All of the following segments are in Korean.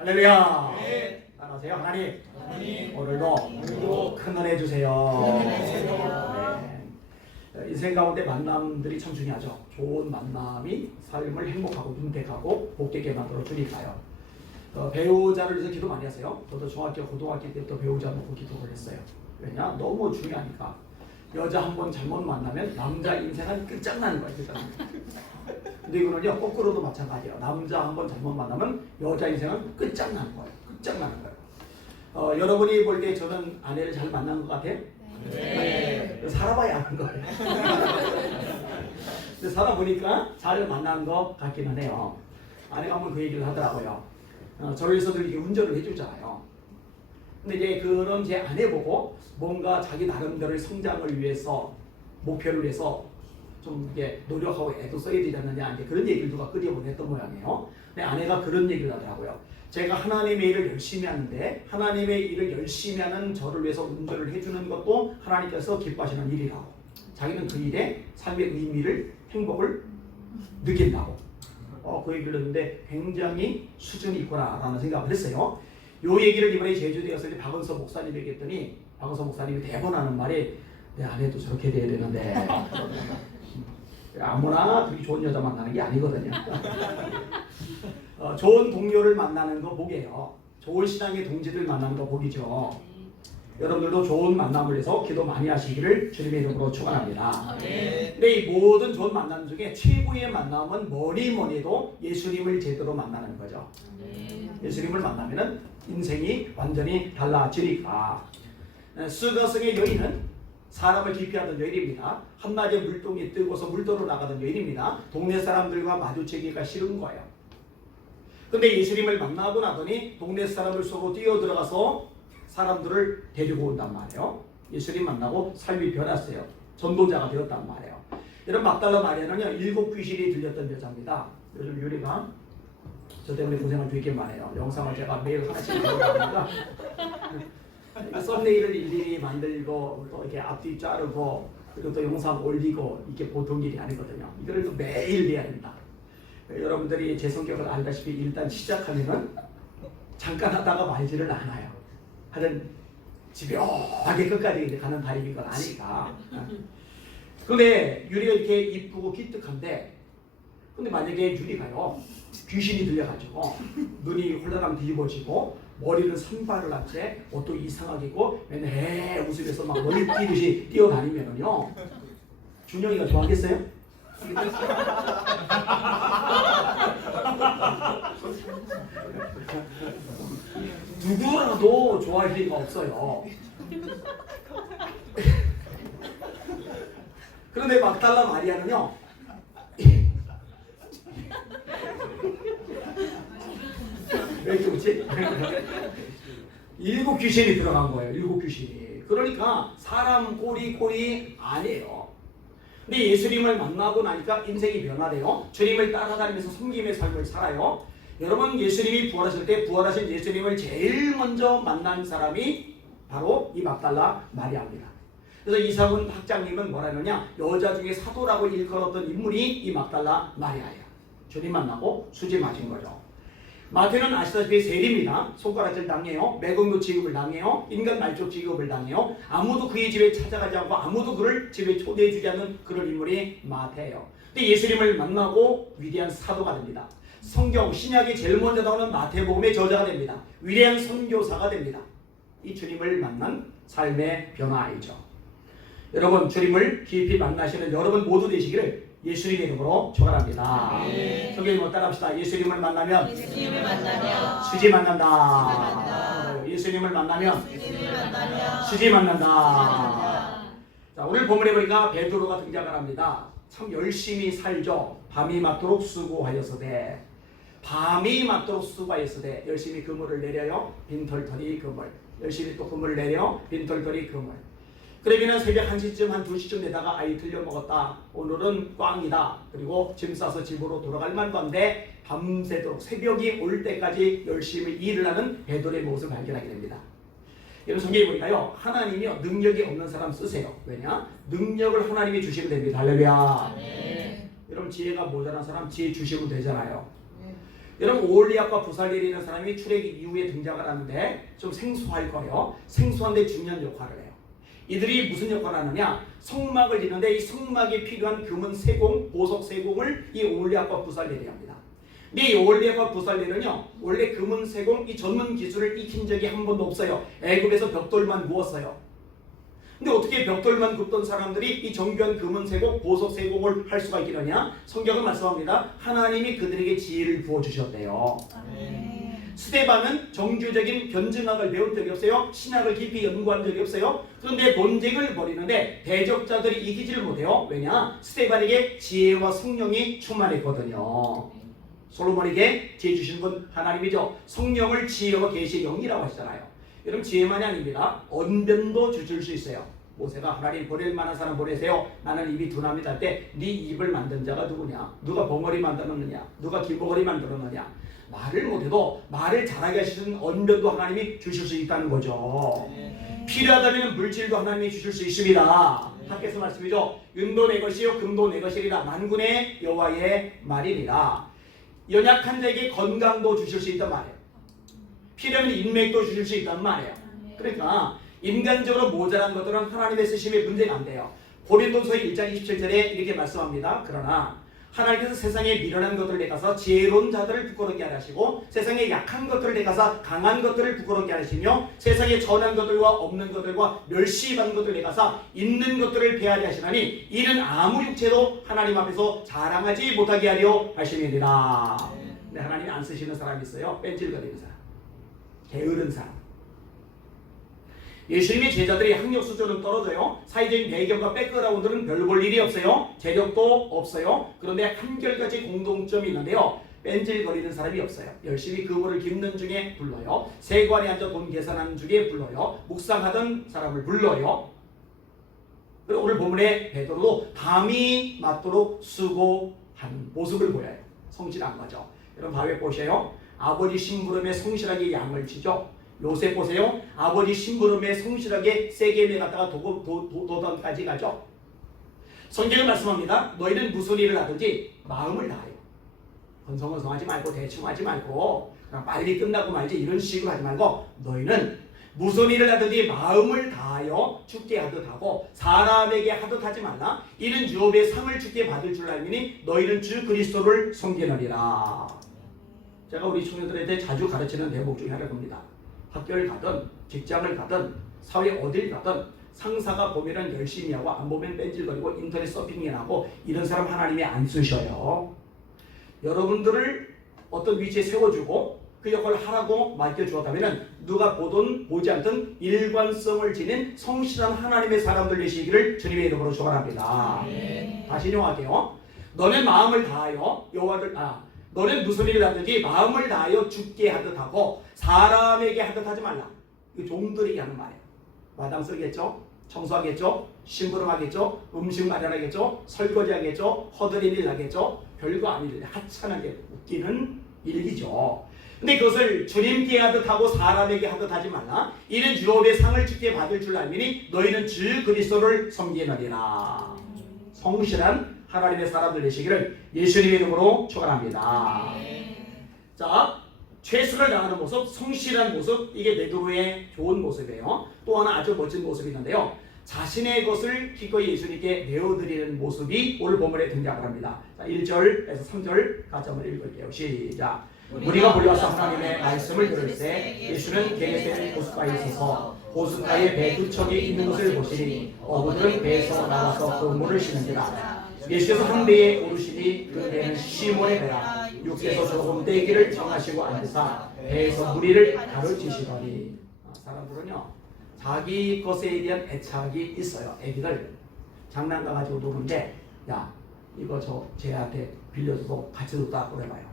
할렐루야. 네. 따라하세요. 하나님, 하나님, 오늘도 큰 은혜 주세요. 네. 인생 가운데 만남들이 참 중요하죠. 좋은 만남이 삶을 행복하고 윤택하고 복되게 만들어 주니까요. 배우자를 위해서 기도 많이 하세요. 저도 중학교, 고등학교 때부터 배우자 놓고 기도를 했어요. 왜냐? 너무 중요하니까. 여자 한 번 잘못 만나면 남자 인생은 끝장나는 거예요. 끝장나는 거예요. 근데 이거는요, 거꾸로도 마찬가지예요. 남자 한 번 잘못 만나면 여자 인생은 끝장나는 거예요. 끝장나는 거예요. 여러분이 볼 때 저는 아내를 잘 만난 것 같아요? 네. 살아봐야 하는 거예요. 근데 살아보니까 잘 만난 것 같기는 해요. 아내가 한번 그 얘기를 하더라고요. 저를 위해서도 이렇게 운전을 해주잖아요. 근데 이제 그런 제 아내 보고 뭔가 자기 나름대로의 성장을 위해서, 목표를 위해서 좀 이게 노력하고 애도 써야 되지 않느냐, 이제 그런 얘기를 누가 끄집어냈던 모양이에요. 근데 아내가 그런 얘기를 하더라고요. 제가 하나님의 일을 열심히 하는데 하나님의 일을 열심히 하는 저를 위해서 운전을 해주는 것도 하나님께서 기뻐하시는 일이라고. 자기는 그 일에 삶의 의미를, 행복을 느낀다고. 그 얘기를 듣는데 굉장히 수준이 있구나라는 생각을 했어요. 요 얘기를 이번에 제주도에 가서 박은서 목사님에게 했더니 박은서 목사님이 대번 하는 말이 내 아내도 저렇게 돼야 되는데 아무나 되게 좋은 여자 만나는 게 아니거든요. 좋은 동료를 만나는 거 복이에요. 좋은 신앙의 동지들 만나는 거 복이죠. 여러분들도 좋은 만남을 해서 기도 많이 하시기를 주님의 이름으로 축원합니다. 근데 이 모든 좋은 만남 중에 최고의 만남은 뭐니 해도 예수님을 제대로 만나는 거죠. 예수님을 만나면은 인생이 완전히 달라지니까. 스가성의 여인은 사람을 기피하던 여인입니다. 한낮에 물동이 뜨고서 물도로 나가던 여인입니다. 동네 사람들과 마주치기가 싫은 거예요. 근데 예수님을 만나고 나더니 동네 사람들 속으로 뛰어들어가서 사람들을 데리고 온단 말이에요. 예수님 만나고 삶이 변했어요. 전도자가 되었단 말이에요. 이런 막달라 마리아는요, 7 귀신이 들렸던 여자입니다. 요즘 유리가 저 때문에 고생을 되게 많이 해요. 영상을 제가 매일 하나씩 올려놓으니까 썸네일을 일일이 만들고 또 이렇게 앞뒤 자르고 그리고 또 영상 올리고 이게 보통 일이 아니거든요. 이거를 또 매일 해야 됩니다. 여러분들이 제 성격을 알다시피 일단 시작하면은 잠깐 하다가 말지를 않아요. 하여튼 집요하게 끝까지 이제 가는 타입인 건 아니까. 근데 유리가 이렇게 이쁘고 기특한데, 근데 만약에 유리가요 귀신이 들려가지고 눈이 홀라당 뒤집어지고 머리는 산발을 한 채 옷도 이상하게 입고 맨날 웃으면서 막 머리 뛰듯이 뛰어다니면은요, 준영이가 좋아하겠어요? 누구라도 좋아할 리가 없어요. 그런데 막달라 마리아는요, 왜 이렇게 웃지? 7 귀신이 들어간 거예요. 7 귀신이. 그러니까 사람 꼴이 아니에요. 근데 예수님을 만나고 나니까 인생이 변화돼요. 주님을 따라다니면서 섬김의 삶을 살아요. 여러분, 예수님이 부활하실 때 부활하신 예수님을 제일 먼저 만난 사람이 바로 이 막달라 마리아입니다. 그래서 이상훈 학장님은 뭐라 하느냐, 여자 중에 사도라고 일컬었던 인물이 이 막달라 마리아예요. 주님 만나고 수지 마신 거죠. 마태는 아시다시피 세리입니다. 손가락질 당해요. 매국노 취급을 당해요. 인간 말족 취급을 당해요. 아무도 그의 집에 찾아가지 않고 아무도 그를 집에 초대해 주지 않는 그런 인물이 마태예요. 근데 예수님을 만나고 위대한 사도가 됩니다. 성경 신약이 제일 먼저 나오는 마태복음의 저자가 됩니다. 위대한 선교사가 됩니다. 이 주님을 만난 삶의 변화이죠. 여러분, 주님을 깊이 만나시는 여러분 모두 되시기를 예수님의 이름으로 축원합니다. 성경님 따라합시다. 예수님을 만나면 수지 만난다. 예수님을 만나면 수지 만난다. 자, 오늘 본문에 보니까 베드로가 등장을 합니다. 참 열심히 살죠. 밤이 맞도록 수고하였으되, 밤이 맞도록 수고하였으되, 열심히 그물을 내려요. 빈털터리 그물. 열심히 또 그물을 내려 빈털터리 그물. 그러면 새벽 1시쯤 한 2시쯤 되다가 아이 들려 먹었다. 오늘은 꽝이다. 그리고 짐 싸서 집으로 돌아갈 만한데 밤새도록 새벽이 올 때까지 열심히 일을 하는 베드로의 모습을 발견하게 됩니다. 여러분, 성경에 보니까요, 하나님이요 능력이 없는 사람 쓰세요. 왜냐? 능력을 하나님이 주시면 됩니다. 할렐루야. 여러분, 지혜가 모자란 사람 지혜 주시면 되잖아요. 여러분 오홀리압과 부살렐이라는 사람이 출애굽 이후에 등장을 하는데 좀 생소할 거예요. 생소한데 중요한 역할을 해요. 이들이 무슨 역할을 하느냐? 성막을 짓는데 이 성막에 필요한 금은 세공, 보석 세공을 이 오홀리압과 부살렐이 합니다. 근데 이 오홀리압과 부살렐은요 원래 금은 세공 이 전문 기술을 익힌 적이 한 번도 없어요. 애굽에서 벽돌만 구웠어요. 근데 어떻게 벽돌만 굽던 사람들이 이 정교한 금은 세공, 보석 세공을 할 수가 있겠느냐? 성경은 말씀합니다. 하나님이 그들에게 지혜를 부어주셨대요. 스데반은 정규적인 변증학을 배운 적이 없어요. 신학을 깊이 연구한 적이 없어요. 그런데 논쟁을 벌이는데 대적자들이 이기지를 못해요. 왜냐? 스데반에게 지혜와 성령이 충만했거든요. 솔로몬에게 지혜 주신 분 하나님이죠. 성령을 지혜와 계시의 영이라고 하시잖아요. 여러분 지혜만이 아닙니다. 언변도 주실 수 있어요. 모세가 하나님 보낼 만한 사람 보내세요. 나는 입이 둔합니다. 할 때 네 입을 만든 자가 누구냐? 누가 벙어리 만들었느냐? 누가 길벙어리 만들었느냐? 말을 못해도 말을 잘하게 하시는 언변도 하나님이 주실 수 있다는 거죠. 필요하다면 물질도 하나님이 주실 수 있습니다. 하께서 말씀이죠. 은도 내 것이요 금도 내 것이리라. 만군의 여호와의 말이니라. 연약한 자에게 건강도 주실 수 있단 말이에요. 필요하면 인맥도 주실 수 있단 말이에요. 그러니까 인간적으로 모자란 것들은 하나님의 쓰심에 문제가 안 돼요. 고린도서 1장 27절에 이렇게 말씀합니다. 그러나 하나님께서 세상에 미련한 것들을 내가서 지혜로운 자들을 부끄럽게 하시고 세상에 약한 것들을 내가서 강한 것들을 부끄럽게 하시며 세상에 전한 것들과 없는 것들과 멸시받은 것들을 내가서 있는 것들을 배하게 하시나니 이는 아무 육체도 하나님 앞에서 자랑하지 못하게 하려 하심이니라. 근데 하나님이 안 쓰시는 사람이 있어요. 뺀질거리는 사람, 게으른 사람. 예수님의 제자들이 학력 수준은 떨어져요. 사회적인 배경과 백그라운드는 별 볼 일이 없어요. 재력도 없어요. 그런데 한결같이 공통점이 있는데요. 뺀질거리는 사람이 없어요. 열심히 그물을 깁는 중에 불러요. 세관에 앉아 돈 계산하는 중에 불러요. 묵상하던 사람을 불러요. 그리고 오늘 본문에 베드로도 밤이 맞도록 수고한 모습을 보여요. 성실한 거죠. 여러분 다음에 보세요. 아버지 심부름에 성실하게 양을 치죠. 요셉 보세요. 아버지 심부름에 성실하게 세겜에 갔다가 도단까지 가죠. 성경은 말씀합니다. 너희는 무슨 일을 하든지 마음을 다하여. 건성건성하지 말고 대충 하지 말고 그냥 빨리 끝나고 말지 이런 식으로 하지 말고 너희는 무슨 일을 하든지 마음을 다하여 주께 하듯 하고 사람에게 하듯 하지 말라. 이는 유업의 상을 주께 받을 줄 알미니 너희는 주 그리스도를 섬기느니라. 제가 우리 청년들한테 자주 가르치는 대목 중에 하나입니다. 학교를 가든 직장을 가든 사회 어딜 가든 상사가 보면은 열심히 하고 안 보면 뺀질거리고 인터넷 서핑이라고 이런 사람 하나님이 안 쓰셔요. 여러분들을 어떤 위치에 세워주고 그 역할을 하라고 맡겨주었다면 누가 보든 보지 않든 일관성을 지닌 성실한 하나님의 사람들 되시기를 주님의 이름으로 축원합니다. 다시 인용할게요. 너는 마음을 다하여 너는 무슨 일을 하든지 마음을 다하여 주께 하듯 하고 사람에게 하듯 하지 말라. 이거 종들에게 하는 말이에요. 마당 쓸겠죠? 청소하겠죠? 심부름하겠죠? 음식 마련하겠죠? 설거지하겠죠? 허드렛 일 하겠죠? 별거 아닐 하찮게 웃기는 일이죠. 근데 그것을 주님께 하듯 하고 사람에게 하듯 하지 말라. 이는 유업의 상을 주께 받을 줄 알미니 너희는 주 그리스도를 섬기느니라. 성실한 하나님의 사람들 되시기를 예수님의 이름으로 축원합니다. 자, 최선을 다하는 모습, 성실한 모습, 이게 베드로의 좋은 모습이에요. 또 하나 아주 멋진 모습이 있는데요. 자신의 것을 기꺼이 예수님께 내어드리는 모습이 오늘 본문에 등장을 합니다. 자, 1절에서 3절 같이 한번 읽을게요. 시작. 우리가 몰려서 하나님의 말씀을 들을때 예수는 게네사렛 호숫가에 서서 호숫가에 배 두 척이 있는 것을 보시니 어부들은 배에서 나와서 그물을 싣는지라. 예수께서 한 배에 오르시니 그 배는 시몬의 배라. 육지에서 조금 떼기를 정하시고 앉으사 배에서 무리를 가르치시더니. 사람들은요 자기 것에 대한 애착이 있어요. 애기들 장난감 가지고 노는데 야 이거 저 쟤한테 빌려줘도 같이 놀다 그래봐요.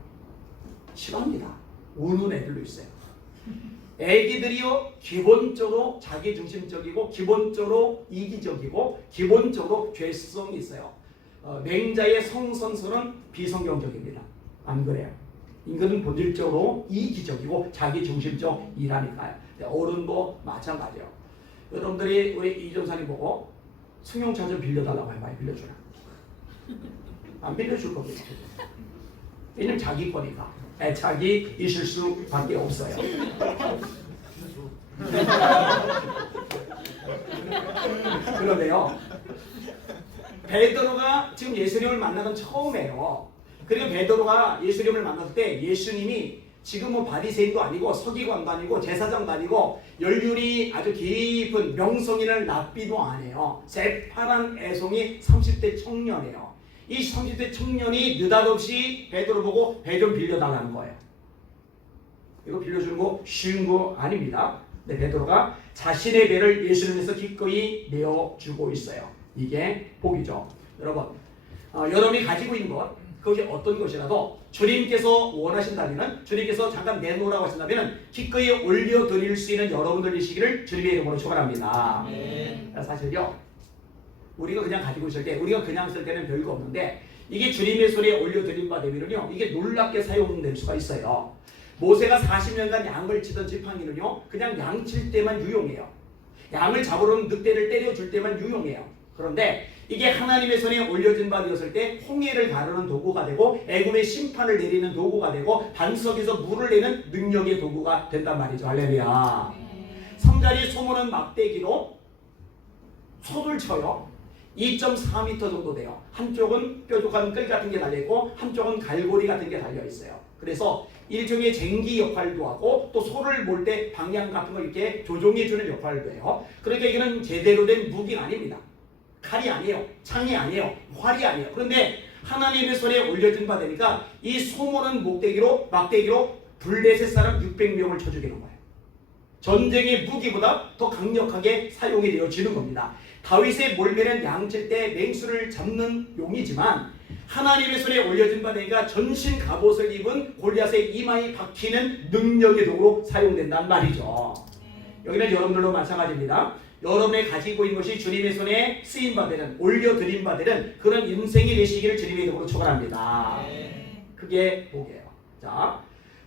싫어합니다. 우는 애들도 있어요. 애기들이요 기본적으로 자기중심적이고 기본적으로 이기적이고 기본적으로 죄성이 있어요. 맹자의 성선설은 비성경적입니다. 안 그래요? 인간은 본질적으로 이기적이고 자기중심적이라니까요. 어른도 마찬가지예요. 여러분들이 우리 이전사님 보고 승용차 좀 빌려달라고 해봐요. 빌려주라. 안 빌려줄 겁니다. 왜냐면 자기 거니까. 애착이 있을 수밖에 없어요. 그런데요, 베드로가 지금 예수님을 만나던 처음이에요. 그리고 베드로가 예수님을 만났을 때 예수님이 지금 뭐 바리새인도 아니고 서기관도 아니고 제사장도 아니고 연륜이 아주 깊은 명성 있는 랍비도 아니에요. 새파란 애송이 30대 청년이에요. 이 30대 청년이 느닷없이 베드로 보고 배 좀 빌려달라는 거예요. 이거 빌려주는 거 쉬운 거 아닙니다. 네, 베드로가 자신의 배를 예수님께서 기꺼이 내어주고 있어요. 이게 복이죠. 여러분, 여러분이 가지고 있는 것, 그것이 어떤 것이라도 주님께서 원하신다면, 주님께서 잠깐 내놓으라고 하신다면 기꺼이 올려드릴 수 있는 여러분들이시기를 주님의 이름으로 축원합니다. 사실요, 우리가 그냥 가지고 있을 때, 우리가 그냥 쓸 때는 별거 없는데 이게 주님의 손에 올려드린 바 되면요, 이게 놀랍게 사용될 수가 있어요. 모세가 40년간 양을 치던 지팡이는요, 그냥 양 칠 때만 유용해요. 양을 잡으러 늑대를 때려줄 때만 유용해요. 그런데 이게 하나님의 손에 올려진 바 되었을 때 홍해를 가르는 도구가 되고 애굽의 심판을 내리는 도구가 되고 반석에서 물을 내는 능력의 도구가 된단 말이죠. 할렐루야. 성자리 소모는 막대기로 솥을 쳐요. 2.4m 정도 돼요. 한쪽은 뾰족한 끌 같은 게 달려있고 한쪽은 갈고리 같은 게 달려있어요. 그래서 일종의 쟁기 역할도 하고 또 소를 몰 때 방향 같은 걸 이렇게 조종해주는 역할도 해요. 그러니까 이거는 제대로 된 무기가 아닙니다. 칼이 아니에요. 창이 아니에요. 활이 아니에요. 그런데 하나님의 손에 올려진 바 되니까 이 소모는 막대기로 블레셋 사람 600명을 쳐 죽이는 거예요. 전쟁의 무기보다 더 강력하게 사용이 되어지는 겁니다. 다윗의 몰매는 양칠 때 맹수를 잡는 용이지만 하나님의 손에 올려진 바 되니까 전신 갑옷을 입은 골리앗의 이마에 박히는 능력의 도구로 사용된단 말이죠. 여기는 여러분들도 마찬가지입니다. 여러분이 가지고 있는 것이 주님의 손에 쓰인 바 되는, 올려드린 바 되는 그런 인생이 되시기를 주님의 이름으로 축원합니다. 그게 복이에요. 자,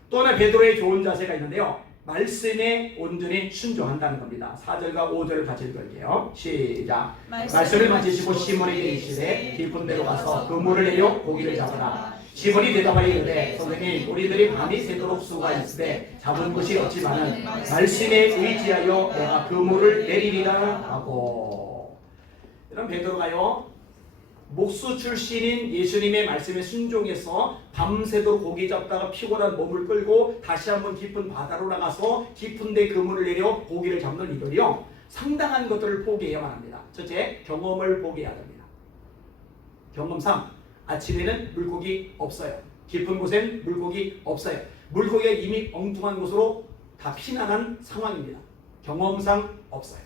또 하나 베드로의 좋은 자세가 있는데요. 말씀에 온전히 순종한다는 겁니다. 4절과 5절을 같이 읽을게요. 시작. 말씀을 가지시고 시몬에게 이르시되 깊은 데로 가서 그물을 내려 고기를 잡으라. 시몬이 대답하여 이르되 선생님, 우리들이 밤이 새도록 수고가 있으되 잡은 것이 없지만은 말씀에 의지하여 내가 그물을 내리리라 하고. 이런 베드로가요, 목수 출신인 예수님의 말씀에 순종해서 밤새도록 고기 잡다가 피곤한 몸을 끌고 다시 한번 깊은 바다로 나가서 깊은 데 그물을 내려 고기를 잡는 이들이요, 상당한 것들을 포기해야만 합니다. 첫째, 경험을 포기해야 됩니다. 경험상 아침에는 물고기 없어요. 깊은 곳엔 물고기 없어요. 물고기가 이미 엉뚱한 곳으로 다 피난한 상황입니다. 경험상 없어요.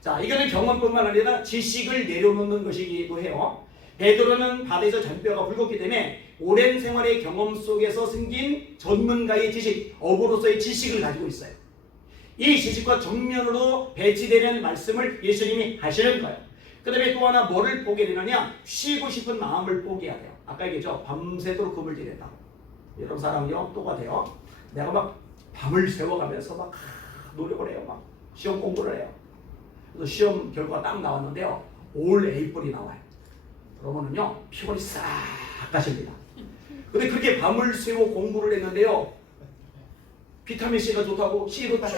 자, 이거는 경험뿐만 아니라 지식을 내려놓는 것이기도 해요. 베드로는 바다에서 잔뼈가 굵었기 때문에 오랜 생활의 경험 속에서 생긴 전문가의 지식, 어부로서의 지식을 가지고 있어요. 이 지식과 정면으로 배치되는 말씀을 예수님이 하시는 거예요. 그 다음에 또 하나 뭐를 포기하느냐? 쉬고 싶은 마음을 포기해야 돼요. 아까 얘기했죠. 밤새도록 금을 지낸다고. 이런 사람이요, 똑같아요. 내가 막 밤을 새워가면서 막 노력을 해요. 막 시험 공부를 해요. 그래서 시험 결과가 딱 나왔는데요, 올 A뿔이 나와요. 그러면은요, 피곤이 싹 가십니다. 근데 그렇게 밤을 새워 공부를 했는데요, 비타민 C가 좋다고 C로 쫙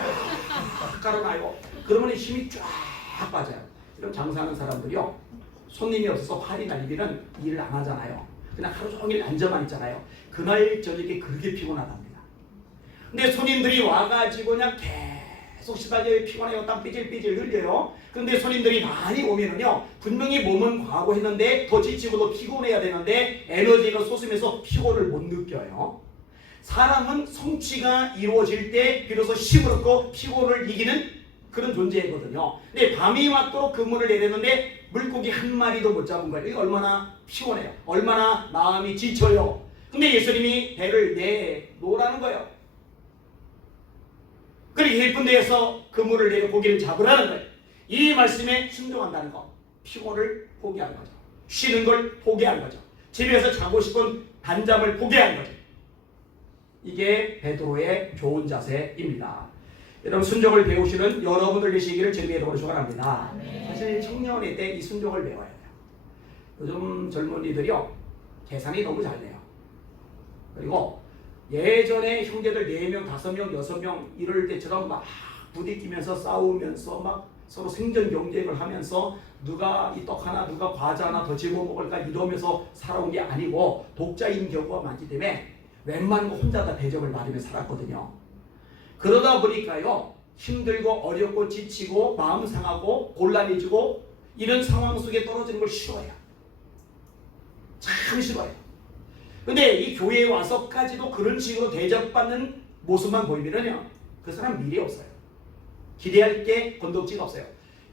깔아놔요. 그러면 힘이 쫙 빠져요. 그럼 장사하는 사람들이요, 손님이 없어서 팔이나 일일은 일을 안 하잖아요. 그냥 하루 종일 앉아만 있잖아요. 그날 저녁에 그렇게 피곤하답니다. 근데 손님들이 와가지고 그냥 계속 시달려요. 피곤해요. 땀 삐질삐질 흘려요. 그런데 손님들이 많이 오면은요, 분명히 몸은 과거했는데 더 지치고 더 피곤해야 되는데 에너지가 솟으면서 피곤을 못 느껴요. 사람은 성취가 이루어질 때 비로소 힘을 얻고 피곤을 이기는 그런 존재거든요. 근데 밤이 맞도록 그물을 내렸는데 물고기 한 마리도 못 잡은 거예요. 이게 얼마나 피곤해요. 얼마나 마음이 지쳐요. 근데 예수님이 배를 내놓으라는 거예요. 그리고 깊은 데에서 그물을 내려 고기를 잡으라는 거예요. 이 말씀에 순종한다는 거, 피곤을 포기하는 거죠. 쉬는 걸 포기하는 거죠. 집에서 자고 싶은 단잠을 포기하는 거죠. 이게 베드로의 좋은 자세입니다. 여러분, 순종을 배우시는 여러분들 되시기를 주님의 이름으로 축원합니다. 사실 청년의 때 이 순종을 배워야 돼요. 요즘 젊은이들이요, 계산이 너무 잘 돼요. 그리고 예전에 형제들 4명, 5명, 6명 이럴 때처럼 막 부딪히면서 싸우면서 막 서로 생존 경쟁을 하면서 누가 이 떡 하나, 누가 과자 하나 더 집어먹을까 이러면서 살아온 게 아니고 독자인 경우가 많기 때문에 웬만한 거 혼자 다 대접을 받으며 살았거든요. 그러다 보니까요, 힘들고 어렵고 지치고 마음 상하고 곤란해지고 이런 상황 속에 떨어지는 걸 싫어해요. 참 싫어요. 근데 이 교회에 와서까지도 그런 식으로 대접받는 모습만 보이면요, 그 사람 미래 없어요. 기대할 게 건덕지가 없어요.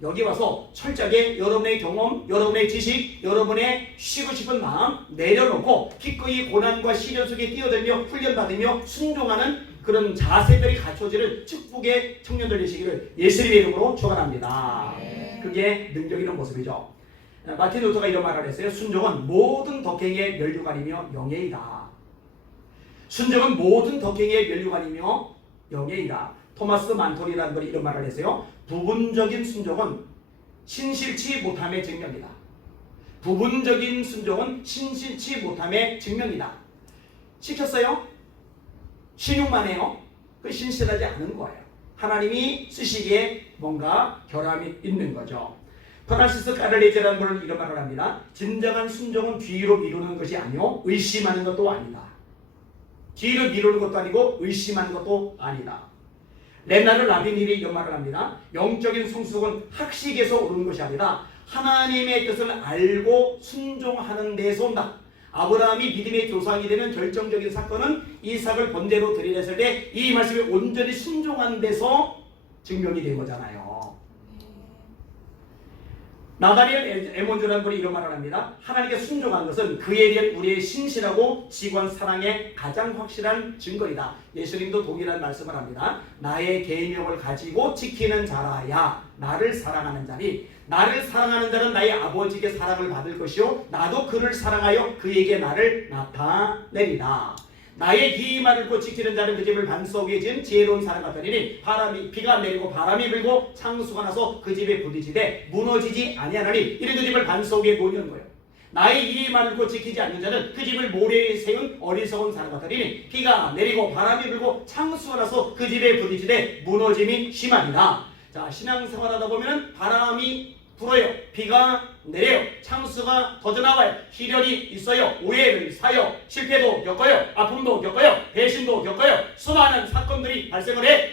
여기 와서 철저하게 여러분의 경험, 여러분의 지식, 여러분의 쉬고 싶은 마음 내려놓고 기꺼이 고난과 시련 속에 뛰어들며 훈련받으며 순종하는 그런 자세들이 갖춰지는 축복의 청년들 되시기를 예수님의 이름으로 축원합니다. 그게 능력 있는 모습이죠. 마틴 루터가 이런 말을 했어요. 순종은 모든 덕행의 면류관이며 영예이다. 순종은 모든 덕행의 면류관이며 영예이다. 토마스 만톨이라는 분이 이런 말을 했어요. 부분적인 순종은 신실치 못함의 증명이다. 부분적인 순종은 신실치 못함의 증명이다. 시켰어요? 신용만 해요? 그 신실하지 않은 거예요. 하나님이 쓰시기에 뭔가 결함이 있는 거죠. 프란시스 까를레제라는 분은 이런 말을 합니다. 진정한 순종은 뒤로 미루는 것이 아니요 의심하는 것도 아니다. 뒤로 미루는 것도 아니고 의심하는 것도 아니다. 레나르 라비닐이 이런 말을 합니다. 영적인 성숙은 학식에서 오는 것이 아니라 하나님의 뜻을 알고 순종하는 데서 온다. 아브라함이 믿음의 조상이 되는 결정적인 사건은 이삭을 번제로 드리랬을 때 이 말씀에 온전히 순종한 데서 증명이 된 거잖아요. 나다리엘 에몬즈라는 분이 이런 말을 합니다. 하나님께 순종한 것은 그에 대한 우리의 신실하고 지관 사랑의 가장 확실한 증거이다. 예수님도 동일한 말씀을 합니다. 나의 계명을 가지고 지키는 자라야 나를 사랑하는 자니 나를 사랑하는 자는 나의 아버지께 사랑을 받을 것이요 나도 그를 사랑하여 그에게 나를 나타내리다. 나의 이 말을 곧 지키는 자는 그 집을 반석에 지은 지혜로운 사람 같으니 비가 내리고 바람이 불고 창수가 나서 그 집에 부딪히되 무너지지 아니하나니 이는 그 집을 반석에 놓는 거예요. 나의 이 말을 곧 지키지 않는 자는 그 집을 모래에 세운 어리석은 사람 같으니 비가 내리고 바람이 불고 창수가 나서 그 집에 부딪히되 무너짐이 심하니라. 자, 신앙생활하다 보면은 바람이 불어요. 비가 내려요. 창수가 터져나와요. 시련이 있어요. 오해를 사요. 실패도 겪어요. 아픔도 겪어요. 배신도 겪어요. 수많은 사건들이 발생을 해.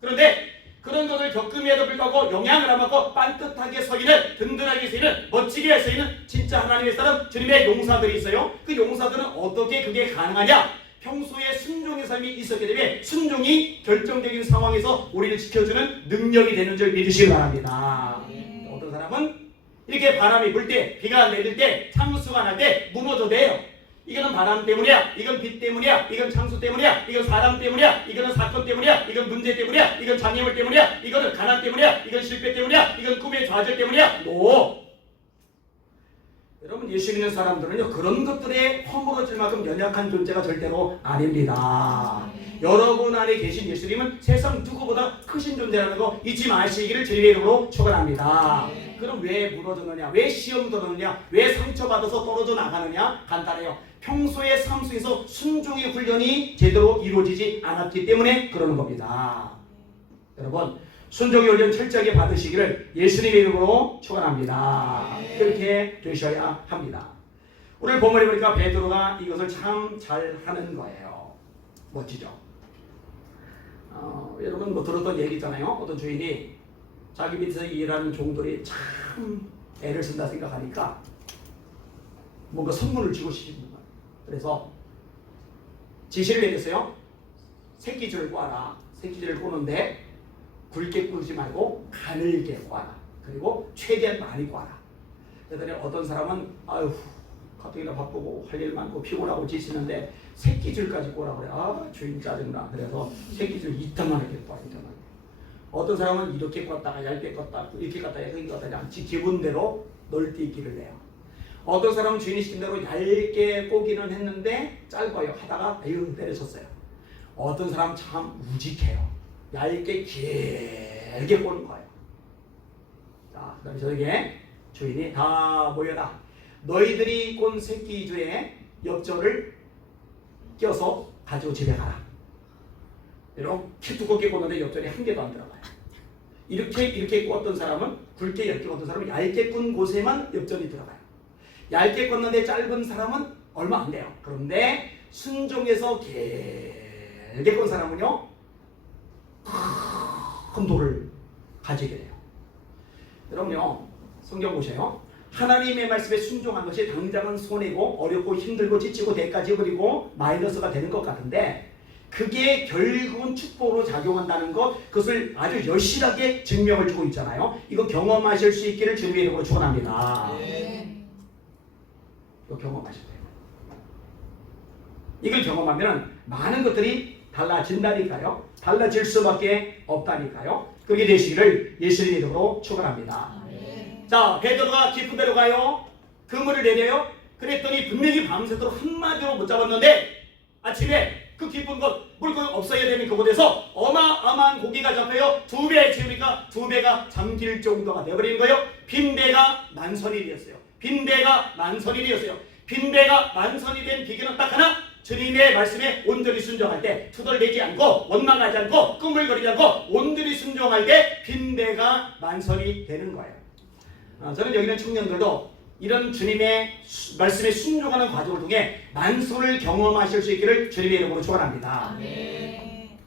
그런데 그런 것을 겪음에도 불구하고 영향을 안 받고 반듯하게 서기는, 든든하게 서기는, 멋지게 서기는 진짜 하나님의 사람, 주님의 용사들이 있어요. 그 용사들은 어떻게 그게 가능하냐? 평소에 순종의 삶이 있었기 때문에 순종이 결정적인 상황에서 우리를 지켜주는 능력이 되는 줄 믿으시기 바랍니다. 어떤 사람은 이렇게 바람이 불 때, 비가 내릴 때, 창수가 날 때 무너져 내요. 이거는 바람 때문이야, 이건 빛 때문이야, 이건 창수 때문이야, 이건 사람 때문이야, 이거는 사건 때문이야, 이건 문제 때문이야, 이건 장애물 때문이야, 이거는 가난 때문이야, 이건 실패 때문이야, 이건 꿈의 좌절 때문이야. 여러분, 예수 믿는 사람들은요 그런 것들에 허물어질 만큼 연약한 존재가 절대로 아닙니다. 여러분 안에 계신 예수님은 세상 누구보다 크신 존재라는 거 잊지 마시기를 주님의 이름으로 축원합니다. 그럼 왜 무너졌느냐? 왜 시험 들었느냐? 왜 상처받아서 떨어져 나가느냐? 간단해요. 평소의 삶 속에서 순종의 훈련이 제대로 이루어지지 않았기 때문에 그러는 겁니다. 여러분, 순종의 훈련 철저하게 받으시기를 예수님의 이름으로 축원합니다. 그렇게 되셔야 합니다. 오늘 본문에 보니까 베드로가 이것을 참 잘하는 거예요. 멋지죠? 여러분 뭐 들었던 얘기 있잖아요. 어떤 주인이 자기 밑에서 일하는 종들이 참 애를 쓴다 생각하니까 뭔가 선물을 주고 싶은 거예요. 그래서 지시를 내렸어요. 새끼줄을 꽈라. 새끼줄을 꼬는데 굵게 꿇지 말고 가늘게 꽈라. 그리고 최대한 많이 꽈라. 그랬더니 어떤 사람은 아유 가뜩이나 바쁘고 할 일 많고 피곤하고 지치는데 새끼줄까지 꼬라 그래. 아 주인 짜증나. 그래서 새끼줄 2턴만 이렇게 꽈. 2턴만. 어떤 사람은 이렇게 껐다가 얇게 껐다 이렇게 껐다가 이렇게 껐다가 기분대로 널뛰기를 해요. 어떤 사람은 주인이 시킨 대로 얇게 꼬기는 했는데 짧아요. 하다가 아유 때려쳤어요. 어떤 사람은 참 우직해요. 얇게 길게 꼬는 거예요. 자, 그다음에 저에게 주인이 다 모여라. 너희들이 꼰 새끼줄에 엽전을 껴서 가지고 집에 가라. 이렇게 두껍게 꽂는데 옆자리 한 개도 안 들어가요. 이렇게 꽂던 사람은 굵게 얇게 꽂던 사람은 얇게 꾼 곳에만 엽전이 들어가요. 얇게 꽂는데 짧은 사람은 얼마 안 돼요. 그런데 순종해서 길게 꾼 사람은요 큰 돌을 가지게 돼요. 여러분요 성경 보세요. 하나님의 말씀에 순종한 것이 당장은 손해고 어렵고 힘들고 지치고 대가 지어버리고 마이너스가 되는 것 같은데 그게 결국은 축복으로 작용한다는 것, 그것을 아주 여실하게 증명을 주고 있잖아요. 이거 경험하실 수 있기를 주님의 이름으로 축원합니다. 이거 경험하셔야 돼요. 이걸 경험하면 많은 것들이 달라진다니까요. 달라질 수밖에 없다니까요. 그렇게 되시기를 예수님의 이름으로 축원합니다. 자, 베드로가 깊은 데로 가요. 그물을 내려요. 그랬더니 분명히 밤새도록 한마디로 못 잡았는데 아침에 그 깊은 곳 물고기 없어야 되는 그곳에서 어마어마한 고기가 잡혀요. 2배 지으니까 2배가 잠길 정도가 되어버리는 거예요. 빈배가 만선이 되었어요. 빈배가 만선이 되었어요. 빈배가 만선이 된 비결은 딱 하나, 주님의 말씀에 온전히 순종할 때 투덜대지 않고 원망하지 않고 꾸물거리지 않고 온전히 순종할 때 빈배가 만선이 되는 거예요. 저는 여기 있는 청년들도 이런 주님의 말씀에 순종하는 과정을 통해 만선을 경험하실 수 있기를 주님의 이름으로 축원합니다.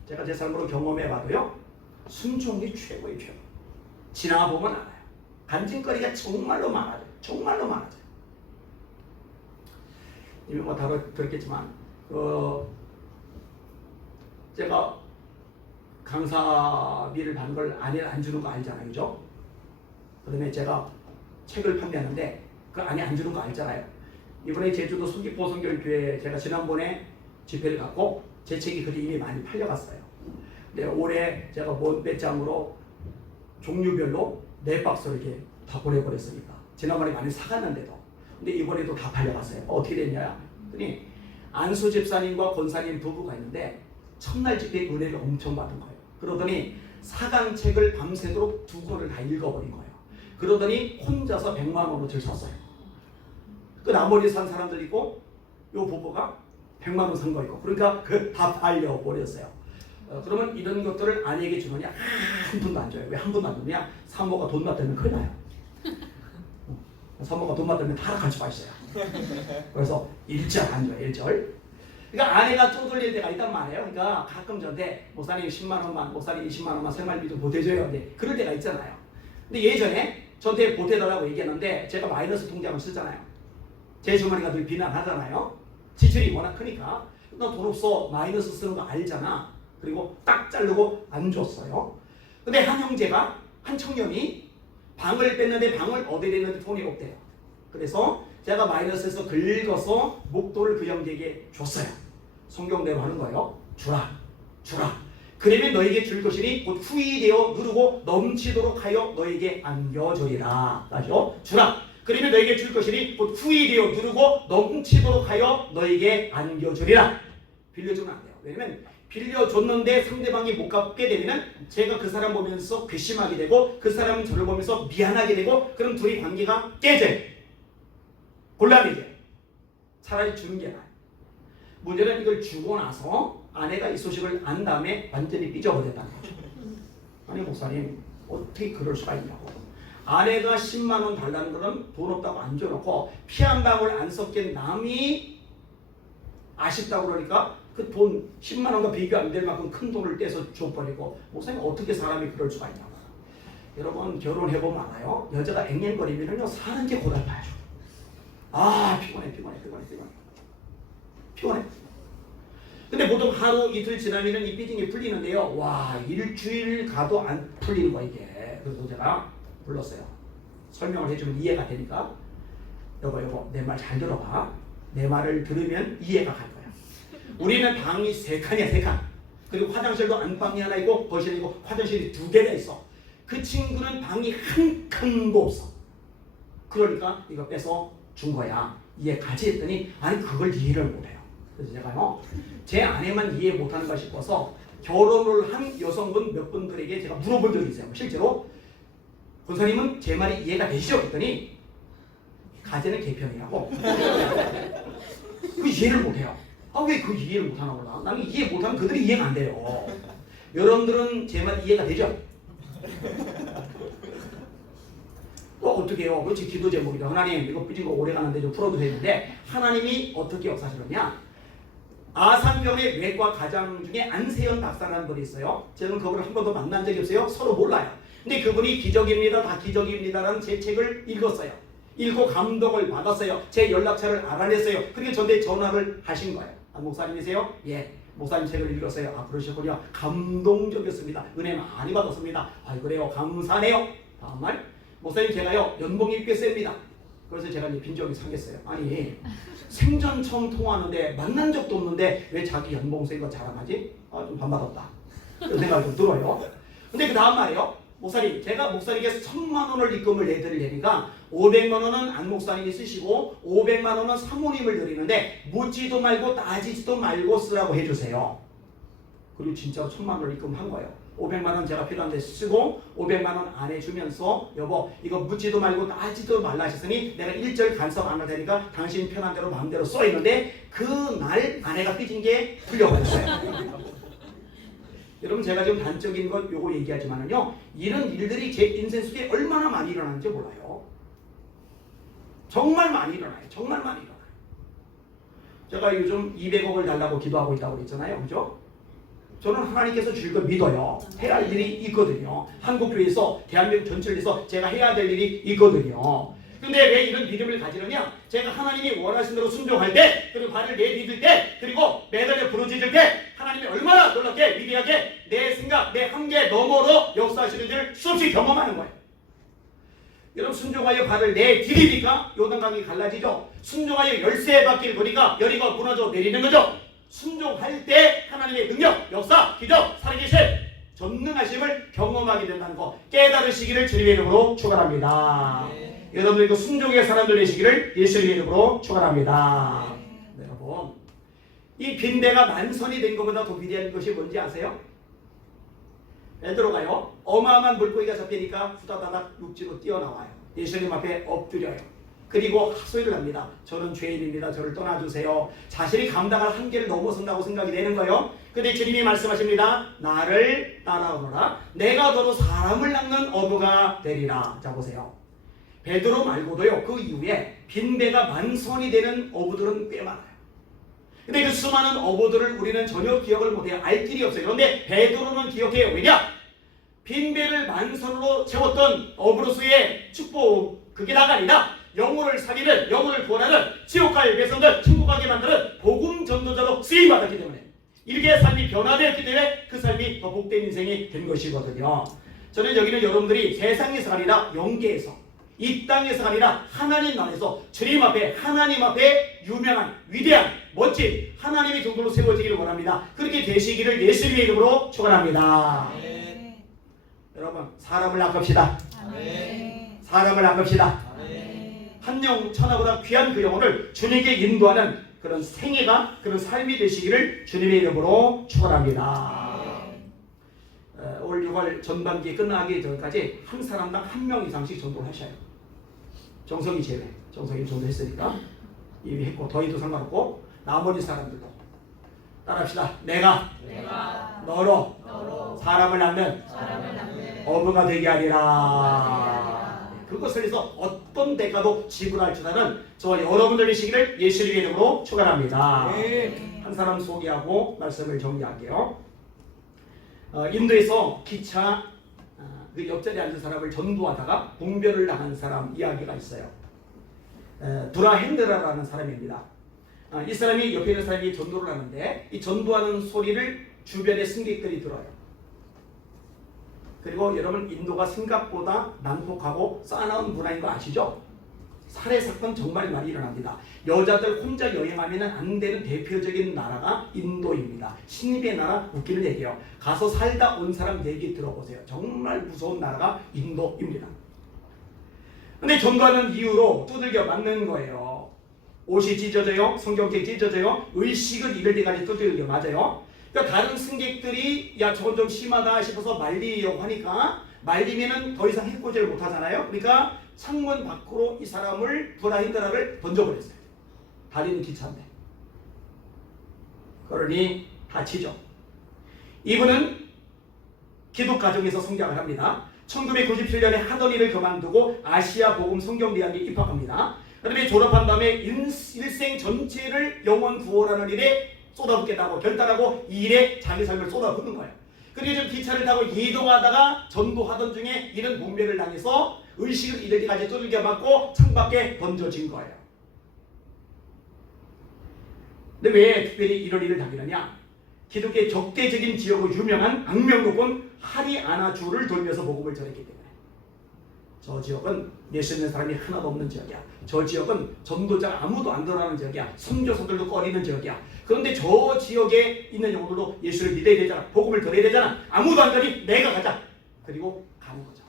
제가 제 삶으로 경험해봐도요 순종이 최고의 최고. 지나보면 알아요. 간증거리가 정말로 많아져요. 정말로 많아져요. 이미 뭐 다뤘겠지만 제가 강사비를 받는 걸 안 주는 거 알잖아요. 그죠? 그다음에 제가 책을 판매하는데 그 안에 안 주는 거 알잖아요. 이번에 제주도 서귀포 성결교회 제가 지난번에 집회를 갖고 제 책이 그때 이미 많이 팔려갔어요. 근데 올해 제가 몇 장으로 종류별로 4박스를 이렇게 다 보내버렸으니까 지난번에 많이 사갔는데도 근데 이번에도 다 팔려갔어요. 어떻게 됐냐 그랬더니 안수 집사님과 권사님 부부가 있는데 첫날 집회 은혜를 엄청 받은 거예요. 그러더니 사간 책을 밤새도록 2권을 다 읽어버린 거예요. 그러더니 혼자서 100만 원어치를 샀어요. 그 나머지 산 사람들 있고 요 부부가 100만 원 산 거 있고 그러니까 그 다 팔려버렸어요. 그러면 이런 것들을 아내에게 주느냐? 한 푼도 안 줘요. 왜 한 푼도 안 주느냐? 사모가 돈 맞다면 큰일 나요. 사모가 돈 맞다면 타락할 수가 있어요. 그래서 1절 안 줘요. 1절. 그러니까 아내가 쪼들릴 때가 있단 말이에요. 그러니까 가끔 저한테 목사님 10만 원만, 목사님 20만 원만 생활비 좀 보태줘요. 근데 그럴 때가 있잖아요. 근데 예전에 저한테 보태달라고 얘기했는데 제가 마이너스 통장을 쓰잖아요. 제 주머니가 늘 비난하잖아요. 지출이 워낙 크니까 너 돈 없어 마이너스 쓰는 거 알잖아. 그리고 딱 자르고 안 줬어요. 근데 한 형제가 한 청년이 방을 뺐는데 방을 어디에 냈는데 돈이 없대요. 그래서 제가 마이너스에서 긁어서 목도를 그 형제에게 줬어요. 성경대로 하는 거예요. 주라 그러면 너에게 줄 것이니 곧 후히 되어 누르고 넘치도록 하여 너에게 안겨주리라. 맞죠? 주라. 그러면 너에게 줄 것이니 곧 후히 되어 누르고 넘치도록 하여 너에게 안겨주리라. 빌려주면 안 돼요. 왜냐면 빌려줬는데 상대방이 못 갚게 되면 제가 그 사람 보면서 괘씸하게 되고 그 사람은 저를 보면서 미안하게 되고 그럼 둘이 관계가 깨져요. 곤란해져요. 차라리 주는 게 나아요. 문제는 이걸 주고 나서 아내가 이 소식을 안 다음에 완전히 삐져버렸다는 거죠. 아니 목사님 어떻게 그럴 수가 있냐고. 아내가 10만 원 달라는 거는 돈 없다고 안 줘놓고 피 한 방울 안 섞인 남이 아쉽다고 그러니까 그 돈 10만 원과 비교 안 될 만큼 큰 돈을 떼서 줘버리고 목사님 어떻게 사람이 그럴 수가 있냐고. 여러분 결혼해보면 알아요. 여자가 앵앵거리면요 사는 게 고달파요. 아 피곤해. 근데 보통 하루 이틀 지나면 이 삐짐이 풀리는데요. 와 일주일 가도 안 풀리는 거야 이게. 그래서 제가 불렀어요. 설명을 해주면 이해가 되니까 여보 내 말 잘 들어봐. 내 말을 들으면 이해가 갈 거야. 우리는 방이 3칸이야 3칸. 그리고 화장실도 안방이 하나 있고 거실이 있고 화장실이 2개가 있어. 그 친구는 방이 한 칸도 없어. 그러니까 이거 빼서 준 거야. 이해가지 했더니 아니 그걸 이해를 못해요. 그래서 제가요 제 아내만 이해 못하는가 싶어서 결혼을 한 여성분 몇 분들에게 제가 물어본 적이 있어요. 실제로 권사님은 제 말이 이해가 되시죠? 했더니 가제는 개편이라고 그 이해를 못해요. 아, 왜 그 이해를 못하나 몰라? 나는 이해 못하면 그들이 이해가 안 돼요. 여러분들은 제 말 이해가 되죠? 또 어떻게 해요? 그렇지, 기도 제목이죠. 하나님, 이거 삐진 거 오래 가는데 좀 풀어도 되는데, 하나님이 어떻게 역사하시느냐? 아산병원의 외과 가장 중에 안세현 박사라는 분이 있어요. 저는 그분을 한 번도 만난 적이 없어요. 서로 몰라요. 근데 그분이 기적입니다, 다 기적입니다라는 제 책을 읽었어요. 읽고 감동을 받았어요. 제 연락처를 알아냈어요. 그리고 저한테 전화를 하신 거예요. 아, 목사님이세요? 예. 목사님 책을 읽었어요. 아, 그러셨군요. 감동적이었습니다. 은혜 많이 받았습니다. 아, 그래요. 감사하네요. 다음 말. 목사님, 제가요 연봉이 꽤 셉니다. 그래서 제가 이제 빈정이 상했어요. 아니, 생전 처음 통화하는데 만난 적도 없는데 왜 자기 연봉 센 거 자랑하지? 아, 좀 반받았다. 그런 생각이 좀 들어요. 근데 그 다음 말이요. 목사님, 제가 목사님께서 1,000만 원을 입금을 내드리려니까 500만 원은 안 목사님이 쓰시고 500만 원은 사모님을 드리는데 묻지도 말고 따지지도 말고 쓰라고 해주세요. 그리고 진짜로 1,000만 원을 입금한 거예요. 500만 원 제가 필요한데 쓰고 500만 원 안 해주면서 여보 이거 묻지도 말고 따지도 말라 하셨으니 내가 1절 간섭 안 할 테니까 당신 편한 대로 마음대로 써 있는데 그날 아내가 삐진 게 풀려버렸어요. 여러분, 제가 지금 단적인 것 요거 얘기하지만은요, 이런 일들이 제 인생 속에 얼마나 많이 일어나는지 몰라요. 정말 많이 일어나요. 정말 많이 일어나요. 제가 요즘 200억을 달라고 기도하고 있다고 그랬잖아요. 그죠? 저는 하나님께서 주실 걸 믿어요. 해야 할 일이 있거든요. 한국교회에서 대한민국 전체를 위해서 제가 해야 될 일이 있거든요. 근데 왜 이런 믿음을 가지느냐? 제가 하나님이 원하신 대로 순종할 때, 그리고 발을 내디딜 때, 그리고 매달려 부르짖을 때 하나님이 얼마나 놀랍게 위대하게 내 생각, 내 한계 너머로 역사하시는지를 수없이 경험하는 거예요. 여러분, 순종하여 발을 내디디니까 요단강이 갈라지죠. 순종하여 열쇠 바퀴를 보니까 여리가 무너져 내리는 거죠. 순종할 때 하나님의 능력, 역사, 기적, 살아계신 전능하심을 경험하게 된다는 거 깨달으시기를 주님의 이름으로 축원합니다. 여러분들도 순종의 사람들 되시기를 예수님의 이름으로 축원합니다. 여러분, 이 빈대가 만선이 된 것보다 더 위대한 것이 뭔지 아세요? 베드로가요 어마어마한 물고기가 잡히니까 후다다닥 육지로 뛰어나와요. 예수님 앞에 엎드려요. 그리고 하소연을 합니다. 저는 죄인입니다. 저를 떠나주세요. 자신이 감당할 한계를 넘어선다고 생각이 되는 거예요. 근데 주님이 말씀하십니다. 나를 따라오너라. 내가 너로 사람을 낚는 어부가 되리라. 자, 보세요. 베드로 말고도요, 그 이후에 빈배가 만선이 되는 어부들은 꽤 많아요. 근데 그 수많은 어부들을 우리는 전혀 기억을 못해요. 알 길이 없어요. 그런데 베드로는 기억해요. 왜냐? 빈배를 만선으로 채웠던 어부로서의 축복, 그게 다가 아니라 영혼을 살리는, 영혼을 구원하는, 지옥갈 백성들 천국가게 만드는 복음 전도자로 쓰임받았기 때문에, 이렇게 삶이 변화되었기 때문에 그 삶이 더 복된 인생이 된 것이거든요. 저는 여기는 여러분들이 세상에서 아니라 영계에서, 이 땅에서가 아니라 하나님 나라에서 주님 앞에, 하나님 앞에 유명한, 위대한, 멋진 하나님의 정도로 세워지기를 원합니다. 그렇게 되시기를 예수님의 이름으로 축원합니다. 여러분, 사람을 아깝시다. 사람을 아깝시다. 한 영 천하보다 귀한 그 영혼을 주님께 인도하는 그런 생애가, 그런 삶이 되시기를 주님의 이름으로 축원합니다. 올 6월 전반기 끝나기 전까지 한 사람당 1명 이상씩 전도를 하셔요. 정성이 제외. 정성이 전도했으니까 이미 했고, 더해도 상관없고, 나머지 사람들도 따라합시다. 내가 너로 사람을 낚는 어부가 되게 하리라. 그것을 위해서 어떤 대가도 지불할 줄 아는 저 여러분들 되시기를 예수님의 이름으로 축원합니다. 한 사람 소개하고 말씀을 정리할게요. 인도에서 기차 그 옆자리에 앉은 사람을 전도하다가 봉변을 당한 사람 이야기가 있어요. 브라헨드라라는 사람입니다. 이 사람이 옆에 있는 사람이 전도를 하는데 이 전도하는 소리를 주변의 승객들이 들어요. 그리고 여러분, 인도가 생각보다 난폭하고 싸나운 문화인 거 아시죠? 살해 사건 정말 많이 일어납니다. 여자들 혼자 여행하면 안 되는 대표적인 나라가 인도입니다. 신입의 나라, 웃기는 얘기예요. 가서 살다 온 사람 얘기 들어보세요. 정말 무서운 나라가 인도입니다. 근데 전도하는 이유로 두들겨 맞는 거예요. 옷이 찢어져요, 성경책 찢어져요, 의식을 잃을 때까지 두들겨 맞아요. 그러니까 다른 승객들이 야 저건 좀 심하다 싶어서 말리려고 하니까 말리면은 더 이상 해코지를 못 하잖아요. 그러니까 창문 밖으로 이 사람을 브라힌드라를 던져버렸어요. 달리는 기차인데. 그러니 다치죠. 이분은 기독 가정에서 성장을 합니다. 1997년에 하던 일을 그만두고 아시아 복음 성경대학에 입학합니다. 그다음에 졸업한 다음에 일생 전체를 영혼 구원하는 일에 쏟아붓겠다고 결단하고 이 일에 자기 삶을 쏟아붓는 거예요. 그리고 좀 기차를 타고 이동하다가 전도하던 중에 이런 공배를 당해서 의식을 잃기까지 두들겨 맞고 창밖에 던져진 거예요. 근데 왜 특별히 이런 일을 당하느냐? 기독교의 적대적인 지역으로 유명한 악명높은 하리아나주를 돌면서 복음을 전했기 때문에. 저 지역은 예수 믿는 사람이 하나도 없는 지역이야. 저 지역은 전도자가 아무도 안 들어가는 지역이야. 선교사들도 꺼리는 지역이야. 그런데 저 지역에 있는 영혼들도 예수를 믿어야 되잖아. 복음을 전해야 되잖아. 아무도 안 가니 내가 가자. 그리고 가는 거죠.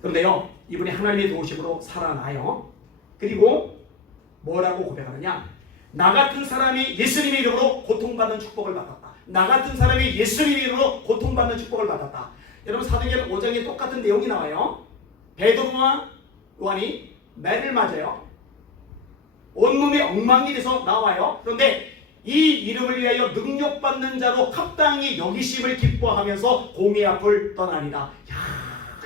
그런데요, 이분이 하나님의 도우심으로 살아나요. 그리고 뭐라고 고백하느냐? 나 같은 사람이 예수님의 이름으로 고통받는 축복을 받았다. 나 같은 사람이 예수님의 이름으로 고통받는 축복을 받았다. 여러분 사도행전 5장에 똑같은 내용이 나와요. 베드로와 요한이 매를 맞아요. 온몸이 엉망이 돼서 나와요. 그런데 이 이름을 위하여 능력받는 자로 합당히 여기심을 기뻐하면서 공의 앞을 떠나니라. 야,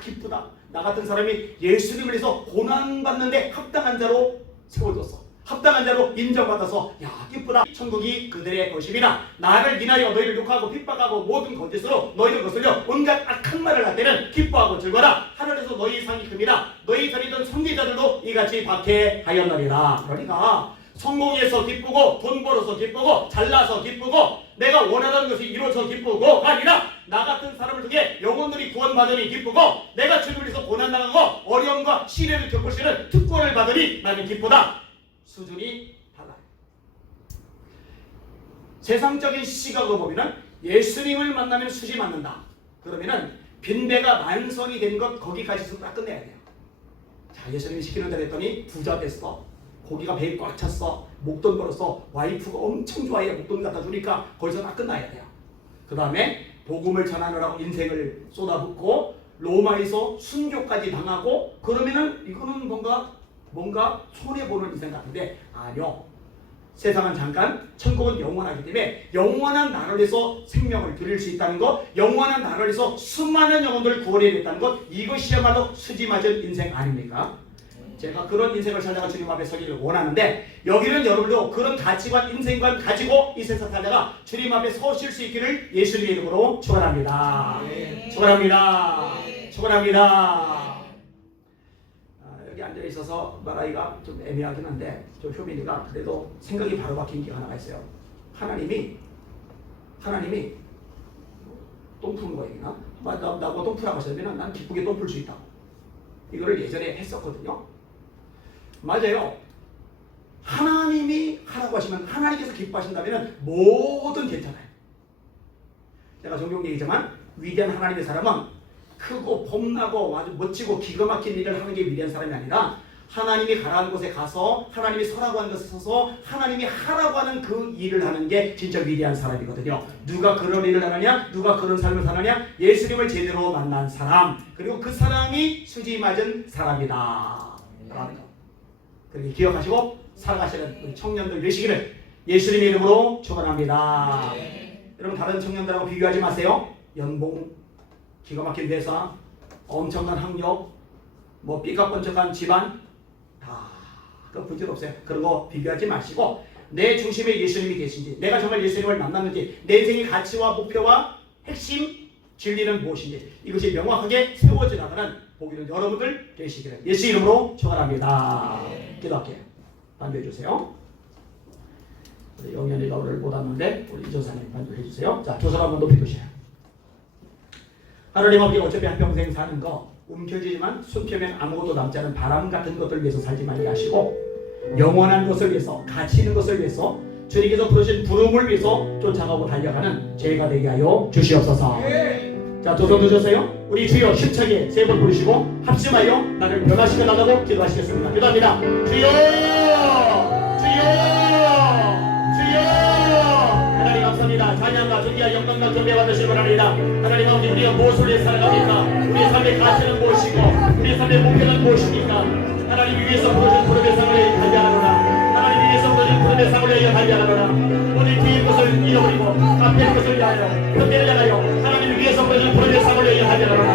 기쁘다. 나 같은 사람이 예수님을 위해서 고난받는데 합당한 자로 세워졌어. 합당한 자로 인정받아서 야 기쁘다. 천국이 그들의 것임이라. 나를 인하여 너희를 욕하고 핍박하고 모든 거짓으로 너희를 거슬려 온갖 악한 말을 할 때는 기뻐하고 즐거라. 하늘에서 너희 상이 큽니다. 너희 전이던 선지자들도 이같이 박해하였느니라. 그러니까 성공해서 기쁘고 돈 벌어서 기쁘고 잘나서 기쁘고 내가 원하는 것이 이루어져 기쁘고가 아니라 나 같은 사람을 통해 영혼들이 구원받으니 기쁘고 내가 주님을 위해서 고난당하고 어려움과 시련을 겪을 수 있는 특권을 받으니 나는 기쁘다. 수준이 달라요. 세상적인 시각으로 보면 예수님을 만나면 수지 맞는다. 그러면은 빈배가 만성이 된 것 거기까지서 딱 끝내야 돼요. 자, 예수님이 시키는 대로 했더니 부자 됐어. 고기가 배에 꽉 찼어. 목돈 벌었어. 와이프가 엄청 좋아해. 목돈 갖다 주니까 거기서 딱 끝나야 돼요. 그 다음에 복음을 전하느라고 인생을 쏟아붓고 로마에서 순교까지 당하고 그러면은 이거는 뭔가 손해보는 인생 같은데 아니요. 세상은 잠깐, 천국은 영원하기 때문에 영원한 나라를 위해서 생명을 드릴 수 있다는 것, 영원한 나라를 위해서 수많은 영혼들을 구원해냈다는 것, 이것이야말로 수지맞은 인생 아닙니까? 제가 그런 인생을 살다가 주님 앞에 서기를 원하는데 여기는 여러분도 그런 가치관, 인생관 가지고 이 세상 살다가 주님 앞에 서실 수 있기를 예수님의 이름으로 축원합니다. 축원합니다. 축원합니다. 여기 앉아있어서 말하기가 좀 애매하긴 한데 좀 효민이가 그래도 생각이 바로 박힌 게 하나가 있어요. 하나님이 똥 푸는 거 얘기나? 나보고 똥 푸라고 하시면 난 기쁘게 똥 풀 수 있다고. 이거를 예전에 했었거든요. 맞아요. 하나님이 하라고 하시면 하나님께서 기뻐하신다면 뭐든 괜찮아요. 제가 종종 얘기지만 위대한 하나님의 사람은 크고 폼나고 아주 멋지고 기가 막힌 일을 하는 게 위대한 사람이 아니라 하나님이 가라는 곳에 가서 하나님이 서라고 하는 곳에 서서 하나님이 하라고 하는 그 일을 하는 게 진짜 위대한 사람이거든요. 누가 그런 일을 하느냐? 누가 그런 삶을 사느냐? 예수님을 제대로 만난 사람, 그리고 그 사람이 수지 맞은 사람이다. 그렇게 기억하시고 살아가시는 우리 청년들 되시기를 예수님의 이름으로 축원합니다. 여러분 다른 청년들하고 비교하지 마세요. 연봉, 기가 막힌 회사, 엄청난 학력, 뭐 삐까뻔쩍한 집안 다 그 부질없어요. 그런 거 비교하지 마시고 내 중심에 예수님이 계신지, 내가 정말 예수님을 만났는지, 내 인생의 가치와 목표와 핵심 진리는 무엇인지 이것이 명확하게 세워져 나가는 보기는 여러분들 되시기를 예수 이름으로 축원합니다. 기도할게요. 반주해 주세요. 우리 영현이가 오늘 못 왔는데 우리 이전사님 반주해 주세요. 자, 두 손 한번 높이 드세요. 하나님 아버지, 어차피 한평생 사는 거 움켜쥐지만 숨겨면 아무것도 남지 않은 바람 같은 것들 위해서 살지 말게 하시고 영원한 것을 위해서, 가치 있는 것을 위해서 주님께서 부르신 부름을 위해서 쫓아가고 달려가는 저희가 되게 하여 주시옵소서. 자, 두 손 드셨어요? 우리 주여 힘차게 세 번 부르시고 합심하여 나를 변화시켜 달라고 기도하시겠습니다. 기도합니다. 주여, 주여, 주여. 하나님 감사합니다. 찬양과 존귀와 영광과 경배 받으시기 바랍니다. 하나님 아버지, 우리가 무엇을 위해 살아갑니까? 우리의 삶의 가치는 무엇이고 우리의 삶의 목표는 무엇입니까? 하나님 위해서 부르신 부름의 삶을 달려하노라. 하나님 위해서 부르신 부름의 세상을 위하여 달려가노라. 우리 뒤의 것을 잃어버리고 앞의 것을 위하여 현대를 향하여 하나님을 위해서 보여준 그런 세상을 위하여 달려가노라.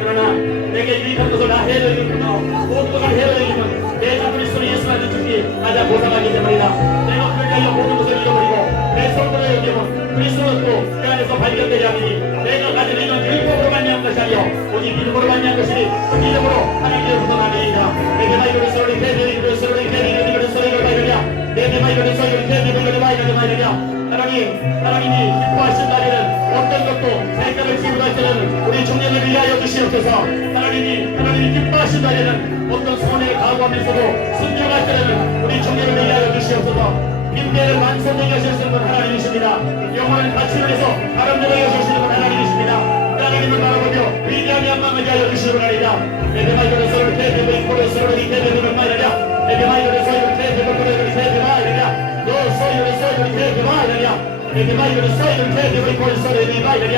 그러나 내게 유익한 것을 다 해로이구나. 모든 것을 해로이면 내 주 그리스도 예수만 주기 가장 보상하기 때문이다. 내가 그를 위하여 모든 것을 잃어버리고 내 손으로 여기면 그리스도는 또 그 안에서 발견되지 않으니 내가 가진 이는 율법으로 말미암은 것이 아니요 오직 믿음으로 말미암은 것이니 그 믿음으로 하나님의 후손하리이다. 내게 이르는 소리 내게 이르는 소리 내게 이르는 소리를 말하랴. 내게 이르는 소리를 내게 이르는 말하랴. 하나님이 기뻐하신 날에는 어떤 것도 대가를 지불할 때는 우리 중년을 위하여 주시옵소서. 하나님이 기뻐하신 날에는 어떤 손해를 각오하면서도 순종할 때는 우리 중년을 위하여 주시옵소서. 빈대를 완성되게 하시는 분 하나님이십니다. 영혼을 가치를 해서 아름다게 하시는 분 하나님이십니다. 하나님을 바라보며 위대한 영광을 위하여 주시는 분 아니다. 내게 말하는 소리를 대대고 이코를 소리를 대대고 말하랴. 내게 말하는 소리를 대대고 소리를 대대고 말하랴. 너 소리를 대대고 말하랴. 내게 말하는 소리를 대대고 이코를 소리를 말하랴.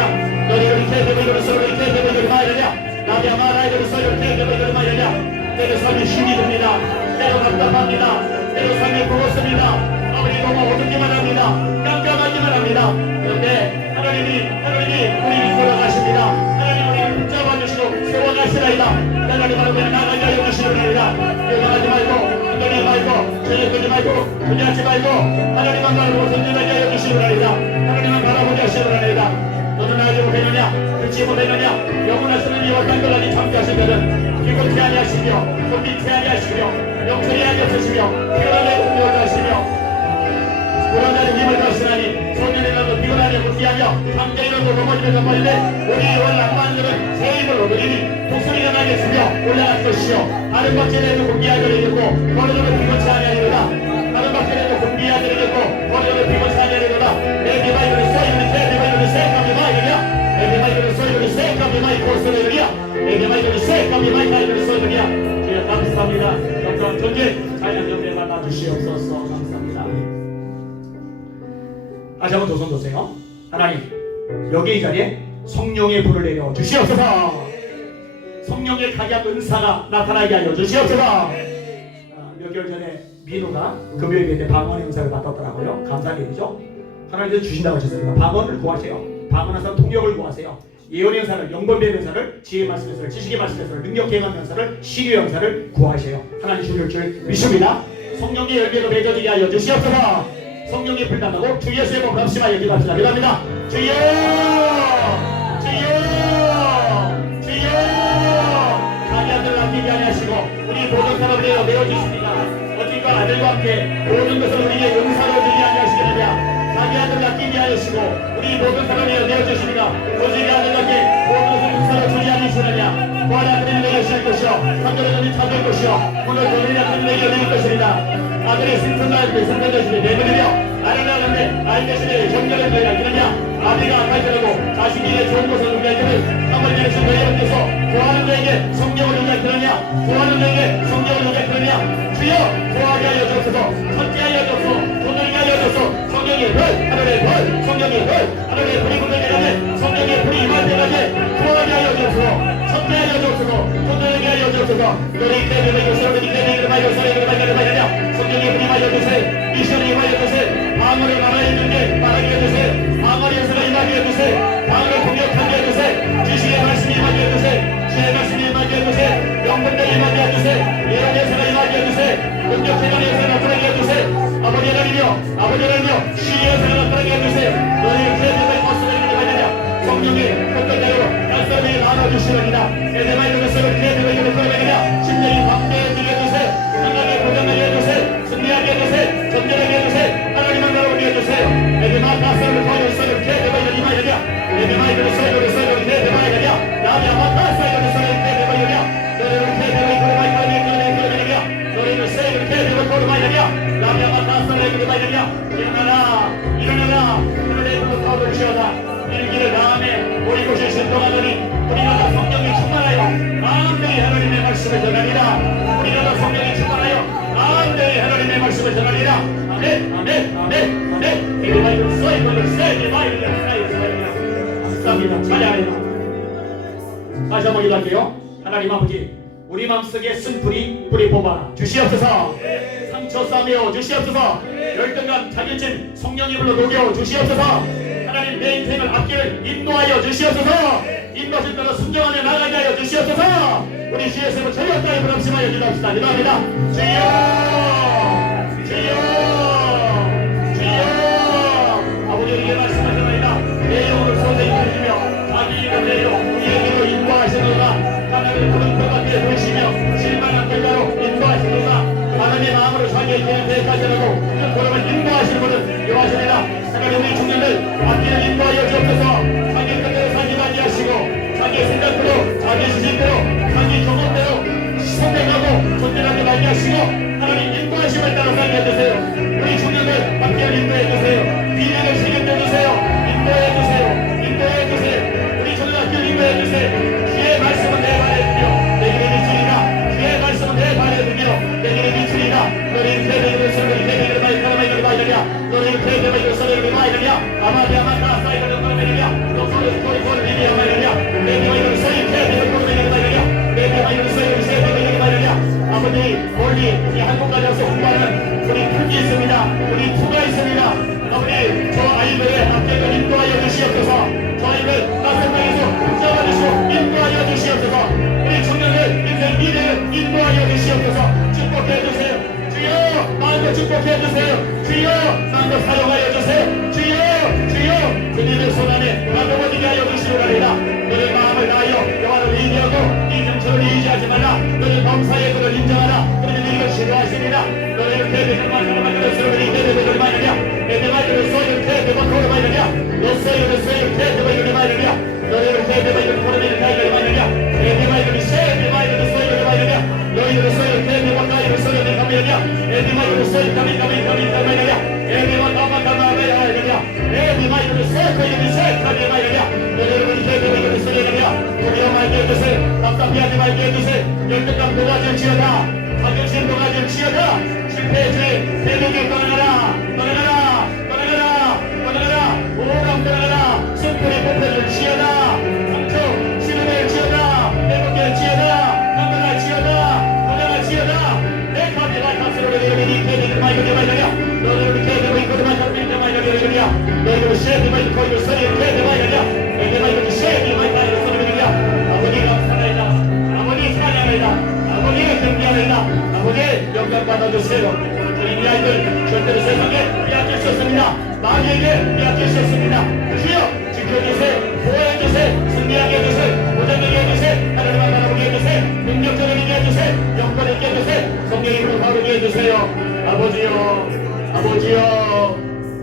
너희를 대대고 이코를 소리를 대대고 말하랴. 나비 말하는 소리를 대대고 말하랴. 때로 삶이 힘이 듭니다. 때로 답답합니다. 때로 삶이 무겁습니다. 아버지 너무 어둡기만 합니다. 깜깜하기만 합니다. 그런데 하나님이 우리를 걸어가십니다. 하나님 우리를 붙잡아주시고 세워가시라이다. 하나님 앞에 나가게 하여 주시리이다. 여기하지 말고 흔들지 말고 저녁하지 말고 분야하지 말고 하나님만 바라보고 선진하게 하여 주시리이다. 하나님만 바라보게 하시리이다. 너는 알지 못했느냐 듣지 못했느냐 영원하시는 이와 땅걸라니 참게 하시거든 기고치 아니하시며 손빛치 아니하시며 영철이 아니었으시며 피어나게 공부하게 하시며 불안하는 힘을 다시나니 소년이라도 피곤하게 묻기하여 강제이라도 넘어지면서 빨리 우리 원랑만들은 새 힘을 얻으리니 독수리가 나게 주며 올라갈 것이요 다른 박제에도 공기하게 되겠고 거리로는 피곤치 아니하리로다. 다른 박제에도 공기하게 되겠고 거리로는 피곤치 아니하리로다. 내 디바이브를 쏘이는 내 디바이브를 쎄감이 마이리야. 내 디바이브를 쏘이는 쎄감이 마이 고스레이리야. 내 디바이브를 쎄감이 마이 가이브를 쏘이리야. 주여 감사합니다. 감사한 존재 자연 옆에 만나 주시옵소서. 감사합니다. 다시 한번 두 손 드세요. 하나님 여기 이 자리에 성령의 불을 내려 주시옵소서. 성령의 각약 은사가 나타나게 하여 주시옵소서. 몇 개월 전에 민호가 금요일에 때 방언의 은사를 받았더라고요. 감사한 일이죠. 하나님께서 주신다고 하셨습니다. 방언을 구하세요. 방언한 사람 통역을 구하세요. 예언의 은사를, 영번배의 은사를, 지혜의 말씀의 은사를, 지식의 말씀의 은사를, 능력의 은사를, 시류의 은사를 구하세요. 하나님 주실 줄 믿습니다. 성령의 열매로 맺어지게 하여 주시옵소서. 성령이 불단하고 주 예수의 몸을 합심하여 기도합시다. 기도합니다. 주여 자기 아들을 남기게 하시고 우리 모든 사람들을 내어주십니다. 어찌가 아들과 함께 모든 것을 우리에게 용사로 주게 하시느냐. 자기 아들을 남기게 하시고 우리 모든 사람들을 내어주십니다. 오직 아들과 함께 모든 것을 용사로 주게 하시느냐. 부활의 아들이 내게 하실 것이요 상대의 아들이 찾을 것이요 오늘 그들이 아들이 내게 드릴 것입니다. 아들의 슬픈날 성전되시니 내버리며 아름다운데 아이 대신에 정결한 너희가 그러냐. 아비가 악할지라도 자신이 내 좋은 것을 누리할지는 한번 내서 너희 앞에서 구하는 너에게 성령을 누리할 그러냐. 구하는 너에게 성령을 누리할 그러냐. 주여 구하게 하여 주옵소서. 찾게 하여 주옵소서. 도전하게 하여 주옵소서. 성령의 불 하늘의 불 성령의 불 하늘의 불이 붙는 때까지 성령의 불이 임할 때까지 구하게 하여 주옵소서. 찾게 하여 주옵소서. 도전하게 하여 주옵소서. 너희 때문에 요새를 때문에 말려 소리를 말려 성령의 불이 말려 주세. 미션이 임하여 주세. 방언을 말하여 주세. 말하게 해주세. 방언의 연세가 임하게 해주세. 방언을 공격하게 해주세. 지식의 말씀이 임하게 해주세. 주의 말씀이 임하게 해주세. 영분들이 임하게 해주세. 예언의 연세가 임하게 해주세. 능력 재간의 연세가 나타나게 해주세. 아버지 하나님이여 시의 연세가 나타나게 해주세. 너희를 계획을 거스르게 하느냐. 성령이 끝까지로 말씀을 나눠주시느니라. 에데마이를 것을 계획을 끌어내느냐. 심령이 방대해지게 해주세. 하나님의 고정하게 해주세. 승리하게 해주세. 전멸하게 해주세. 하나님만 바라보게 해주세요. 에데마 가스를 보여주세요. 계획을 임하느냐. 에데마이를 써요. 계획을 나비 아마 가스를 써요. 계획을 너희를 계획을 끌어내느냐. 너희를 세를 계획을 끌어내느냐. 나비 아마 가스를 끌어내느냐. 일어나라. 하늘의 불을 타오르시오다. 일기를 다음에 우리 곳에 신동하더니 우리가 다 성령이 충만하여 마음대로 하나님의 말씀을 전하리라. 우리가 다 성령이 충만하여 마음대로 하나님의 말씀을 전하리라. 아멘. 이리마이를 써이거를 세이마이를 감사합니다. 찬양합니다. 다시 한번 기도할게요. 하나님 아버지 우리 마음속에 쓴 불이 뽑아 주시옵소서. 상처 싸매어 주시옵소서. 열등감 자존심 성령님으로 녹여 주시옵소서. 하나님 내 인생을 앞길을 인도하여 주시옵소서. 인도하신 대로 순종하며 나가게 하여 주시옵소서. 우리 주 예수님을 저녁 따위 부름심하여 기도합시다. 기도합니다. 주여 주여 주여. 아버지에게 말씀하시나이다. 내 영혼을 소생히 주시며 자기 이름 내려 우리에게로 인도하시노라. 하나님의 푸른 것 앞에 두시며 실망한 결과로 인도하시노라. 하나님의 마음으로 자기의 길을 대까지라도 그 걸음을 인도하시는 분은 여호와시니라. 하나님 우리 중년들 앞길을 인도하여 주옵소서. 자기 뜻대로 살지 말게 하시고 자기의 생각대로 자기의 지식대로 자기 경험대로 선택하고 존재하지 말게 하시고 하나님 인도하심을 따라 살게 해주세요. 우리 중년들 앞길을 인도해 주세요. 비밀을 실현해 주세요. 인도해 주세요. 인도해 주세요. 우리 중년 앞길을 인도해 주세요. 주의 말씀은 내 발에 드려 내 길에 미치리라. 주의 말씀은 내 발에 드려 내 길에 미치리라. 너희는 대대를 서로를 대대를 많이 가라마이를 마이더냐. 너희는 대대를 서로를 마이더냐. 아마디 아마타 사이를 걸어내느냐. 너 소리를 소리 미리야 마이더냐. 내 대마이를 서리 대대를 걸어내는 마이더냐. 내 대마이를 서리 대대를 마이더냐. 아버지 멀리 이 한국까지 와서 공부하는 우리 풀이 있습니다. 우리 투가 있습니다. 아버지 저 아이들의 앞길을 인도하여 주시옵소서. 저 아이들 다섯 명에서 잡아주시고 인도하여 주시옵소서. 우리 청년들 인생 미래를 인도하여 주시옵소서. 축복해 주세요. 주여 마음껏 축복해 주세요. 주여 마음껏 사용하여 주세요. 주여 주여 주님의 손안에 나누어지게 하여 주시오라리다. 너의 마음을 다하여 여호와를 의지하고 이 정처를 의지하지 말라. 너의 범사의 그를 인정하라. 그러면 이걸 싫어하시리라. 너희를 대대를 만들어 서로들이 대대를 말이냐. 대대를 소유를 대대를 걸어말이냐. 너 소유를 대대를 말이냐. 너희를 대대를 걸어내는 나이를 말이냐. 대대를 세대를 소유를 말이냐. 너희를 소유를 대대를 나이를 소유를 말이냐. 대대를 소유를 말이냐. 대대를 말이냐. 대대를 세대를 세대를 말이냐. 너희를 대대를 소유를 우리와 말게 해주세요. 답답해하지 말게 해주세요. 열등감 놓아줄지어다. 자존심 놓아줄지어다. 실패의 죄 대목에 떠나가라. 떠나가라. 떠나가라. 떠나가라. 오감 떠나가라. 승부에 뽑혀줄지어다. 상처 치료될지어다. 회복될지어다. 강건할지어다. 건강할지어다. 내 카드가 값으로 내려오니 대대를 말게 말이냐. 너희를 대대로 이끌어만 잡히는 말이냐. 너희를 세대만 거기를 서리를 대대 말이냐. 대대만 세대만 말이냐. 아버지가 살아있다. 아버지 사랑하이다. 아버지 경계하이다. 아버지 영광 받아주세요. 우리 이 아이들 절대로 세상에 빼앗길 수 없습니다. 마귀에게 빼앗길 수 없습니다. 주여 지켜주세요. 보호해주세요. 승리하게 해주세요. 보장하게 해주세요. 하나님 바라보게 해주세요. 능력적으로 이게 해주세요. 영광 있게 해주세요. 성령의 힘으로 바르게 해주세요. 아버지요 아버지요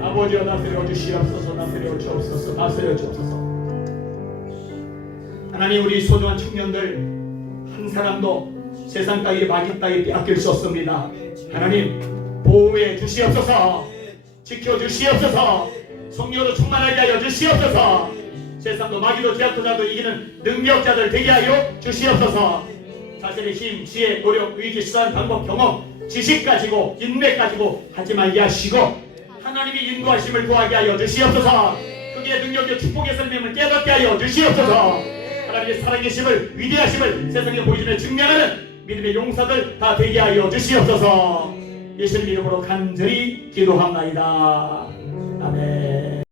아버지요 다스려 주시옵소서. 다스려 주옵소서. 다스려 주옵소서. 하나님 우리 소중한 청년들 한 사람도 세상 따위 마귀 따위 빼앗길 수 없습니다. 하나님 보호해 주시옵소서. 지켜 주시옵소서. 성령으로 충만하게 하여 주시옵소서. 세상도 마귀도 제약도자도 이기는 능력자들 되게 하여 주시옵소서. 자신의 힘, 지혜, 노력, 의지, 수단, 방법, 경험, 지식 가지고 인맥 가지고 하지 말게 하시고 하나님이 인도하심을 구하게 하여 주시옵소서. 그게 능력의 축복의 선생님을 깨닫게 하여 주시옵소서. 하나님의 살아계심을 위대하심을 세상에 보여주며 증명하는 믿음의 용사들 다 되게 하여 주시옵소서. 예수님 이름으로 간절히 기도합나이다. 아멘.